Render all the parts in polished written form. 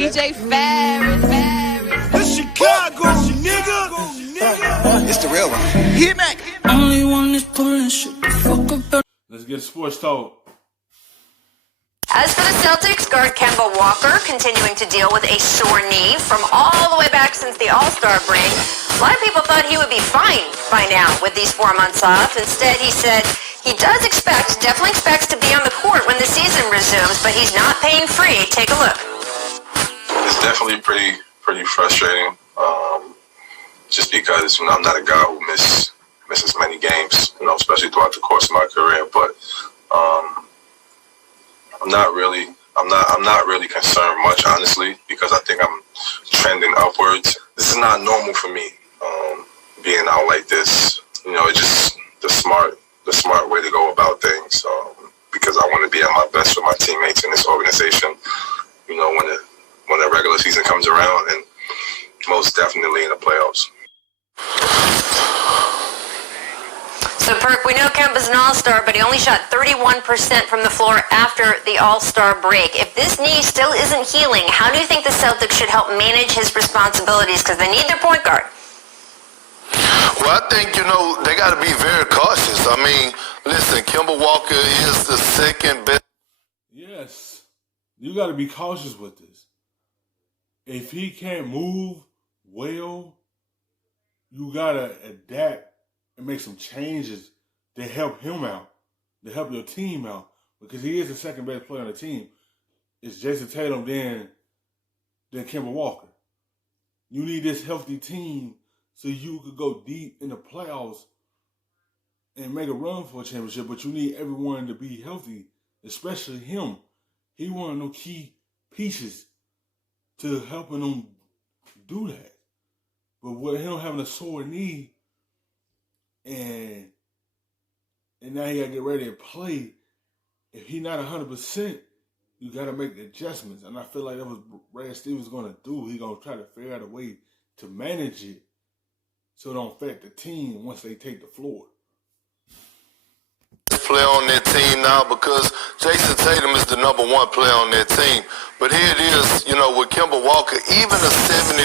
DJ Ferris. It's Chicago, nigga. It's the real one. Hit me. Only one is pulling shit the fuck up. Let's get sports talk. As for the Celtics, guard Kemba Walker continuing to deal with a sore knee from all the way back since the All-Star break. A lot of people thought he would be fine by now with these 4 months off. Instead, he said he definitely expects to be on the court when the season resumes, but he's not pain free. Take a look. It's definitely pretty frustrating. Just because I'm not a guy who misses many games, especially throughout the course of my career. But I'm not really concerned much, honestly, because I think I'm trending upwards. This is not normal for me, being out like this. It's just the smart way to go about things. Because I want to be at my best with my teammates in this organization. When the regular season comes around, and most definitely in the playoffs. So, Perk, we know Kemba's an all-star, but he only shot 31% from the floor after the all-star break. If this knee still isn't healing, how do you think the Celtics should help manage his responsibilities? Because they need their point guard. Well, I think, they got to be very cautious. I mean, listen, Kemba Walker is the second best. Yes, you got to be cautious with this. If he can't move well, you got to adapt and make some changes to help him out, to help your team out, because he is the second best player on the team. It's Jason Tatum, then Kemba Walker. You need this healthy team so you could go deep in the playoffs and make a run for a championship, but you need everyone to be healthy, especially him. He one of the key pieces to helping them do that. But with him having a sore knee, and now he got to get ready to play. If he's not 100%, you got to make the adjustments. And I feel like that was Brad Stevens going to do. He's going to try to figure out a way to manage it so it don't affect the team once they take the floor. Player on their team now, because Jason Tatum is the number 1 player on their team. But here it is, with Kemba Walker, even a 70%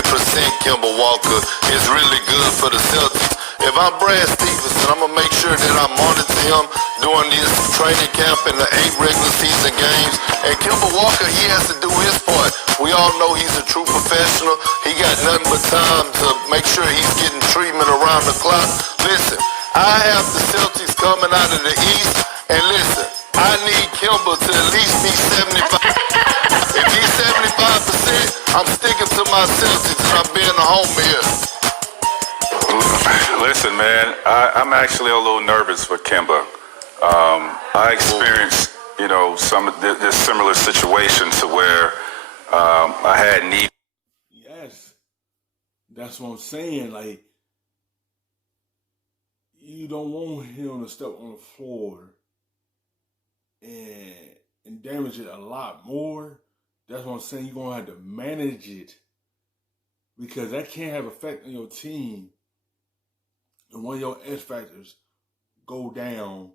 Kemba Walker is really good for the Celtics. If I'm Brad Stevens, I'm going to make sure that I monitor him during this training camp and the 8 regular season games. And Kemba Walker, he has to do his part. We all know he's a true professional. He got nothing but time to make sure he's getting treatment around the clock. Listen, I have the Celtics coming out of the East, and listen, I need Kemba to at least be 75. If he's 75%, I'm sticking to my Celtics, and I'm being a home here. Listen, man, I'm actually a little nervous for Kemba. I experienced, some of this similar situation to where I had need. Yes, that's what I'm saying. Like, you don't want him to step on the floor and damage it a lot more. That's what I'm saying. You're going to have to manage it, because that can't have effect on your team. And one of your X factors go down.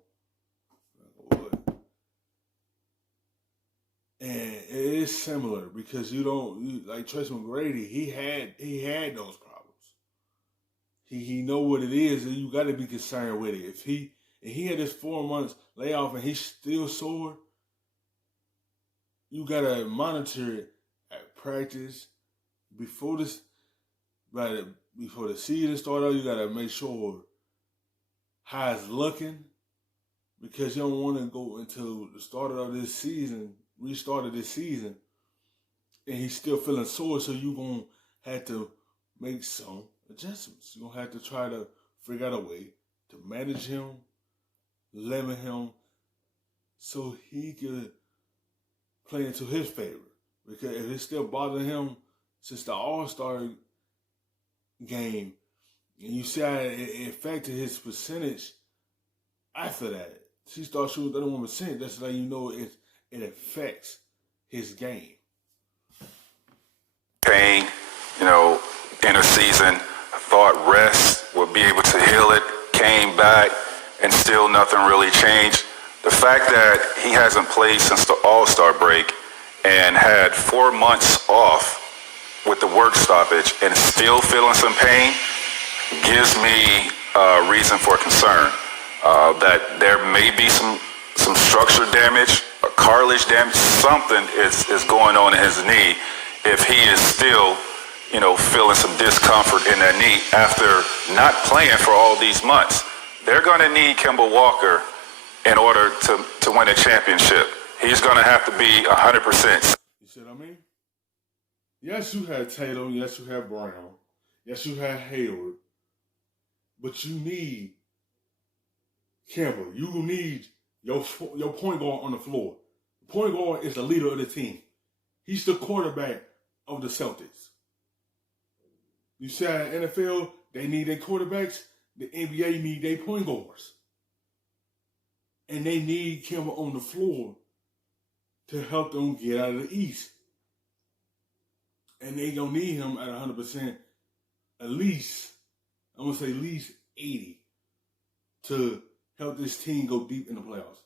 And it is similar, because like Tracy McGrady, he had those problems. He know what it is, and you got to be concerned with it. If he had this 4 months layoff and he's still sore, you got to monitor it at practice before the season started. You got to make sure how it's looking, because you don't want to go until the start of this season, restarted this season, and he's still feeling sore. So you're gonna have to make some adjustments. You're gonna have to try to figure out a way to manage him, limit him, so he could play into his favor. Because if it's still bothering him since the All-Star game, and you see how it affected his percentage after that, he started shooting 31%. That's how you know it affects his game. Pain, inner season, thought rest would be able to heal it, came back, and still nothing really changed. The fact that he hasn't played since the All-Star break and had 4 months off with the work stoppage and still feeling some pain gives me reason for concern that there may be some structure damage, cartilage damage, something is going on in his knee if he is still, feeling some discomfort in that knee after not playing for all these months. They're going to need Kemba Walker in order to win a championship. He's going to have to be 100%. You see what I mean? Yes, you had Tatum. Yes, you had Brown. Yes, you had Hayward. But you need Kemba. You need your point guard on the floor. The point guard is the leader of the team. He's the quarterback of the Celtics. You see how the NFL, they need their quarterbacks. The NBA need their point guards. And they need Kemba on the floor to help them get out of the East. And they going to need him at 100%, at least, I'm going to say at least 80 to help this team go deep in the playoffs.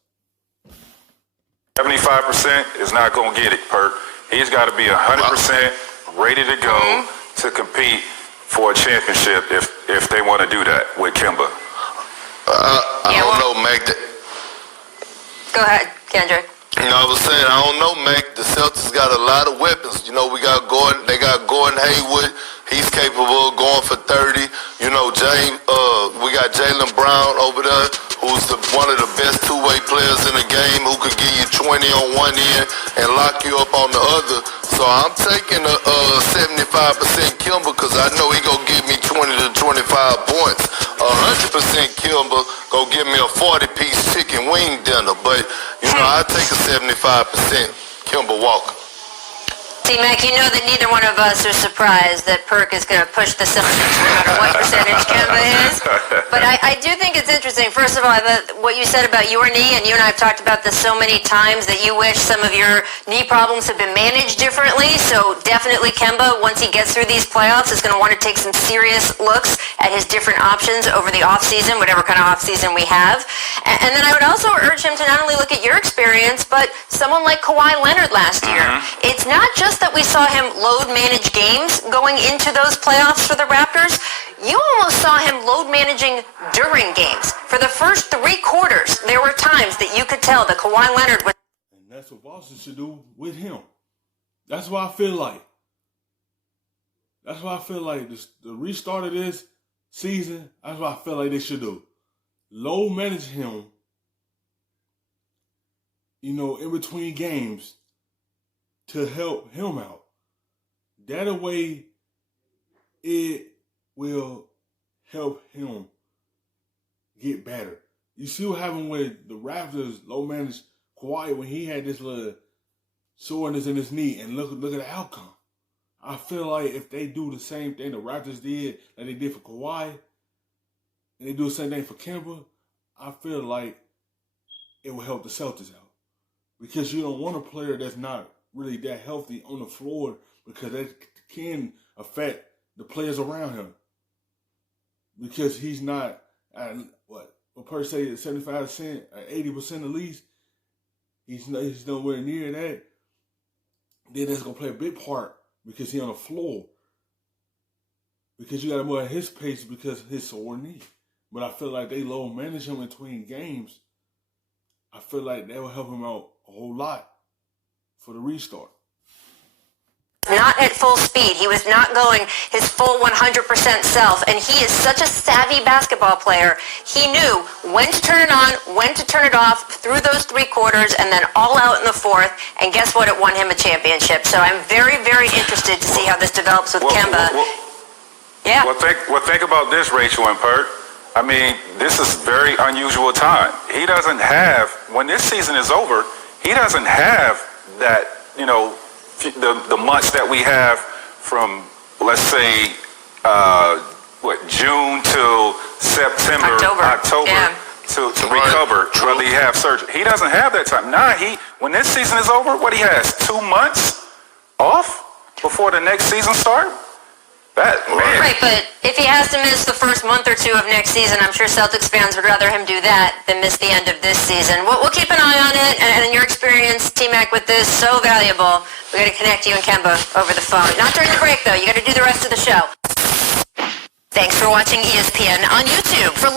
75% is not going to get it, Perk. He's got to be 100% ready to go to compete for a championship if they want to do that with Kemba. I don't know, Mac. Go ahead, Kendrick. I was saying, I don't know, Mac. The Celtics got a lot of weapons. We got Gordon. They got Gordon Hayward. He's capable of going for 30. James. We got Jaylen Brown over there, who's one of the best two-way players in the game, who could give you 20 on one end and lock you up on the other. So I'm taking a 75% Kemba because I know he gonna give me 20 to 25 points. 100% Kemba gonna give me a 40-piece chicken wing dinner. But I take a 75% Kemba Walker. T-Mac, you know that neither one of us are surprised that Perk is going to push the Celtics no matter what percentage Kemba is. But I do think it's interesting. First of all, what you said about your knee, and you and I have talked about this so many times, that you wish some of your knee problems had been managed differently. So definitely Kemba, once he gets through these playoffs, is going to want to take some serious looks at his different options over the offseason, whatever kind of offseason we have. And then I would also urge him to not only look at your experience, but someone like Kawhi Leonard last year. It's not just that we saw him load manage games going into those playoffs for the Raptors. You almost saw him load managing during games. For the first 3 quarters, there were times that you could tell that Kawhi Leonard was... And that's what Boston should do with him. That's what I feel like. That's what I feel like. The restart of this season, that's what I feel like they should do. Load manage him, in between games, to help him out. That way, it will help him get better. You see what happened with the Raptors low managed Kawhi when he had this little soreness in his knee, and look at the outcome. I feel like if they do the same thing the Raptors did, like they did for Kawhi, and they do the same thing for Kemba, I feel like it will help the Celtics out. Because you don't want a player that's not really that healthy on the floor, because that can affect the players around him. Because he's not at per se 75%, 80% at least. He's nowhere near that. Then that's gonna play a big part because he's on the floor. Because you gotta move at his pace because of his sore knee. But I feel like they low manage him in between games. I feel like that will help him out a whole lot for the restart. Not at full speed. He was not going his full 100% self, and he is such a savvy basketball player. He knew when to turn it on, when to turn it off through those 3 quarters, and then all out in the 4th, and guess what? It won him a championship. So I'm very, very interested to see how this develops with Kemba. Yeah. Well, think about this, Rachel and Perk. I mean, this is very unusual time. He doesn't have, when this season is over, he doesn't have that, the months that we have from, let's say, June till September, October yeah. to recover, whether he have surgery. He doesn't have that time. When this season is over, what he has, 2 months off before the next season starts? Right, but if he has to miss the first month or two of next season, I'm sure Celtics fans would rather him do that than miss the end of this season. We'll keep an eye on it, and in your experience, T-Mac, with this, so valuable. We're going to connect you and Kemba over the phone. Not during the break, though. You got to do the rest of the show. Thanks for watching ESPN on YouTube. For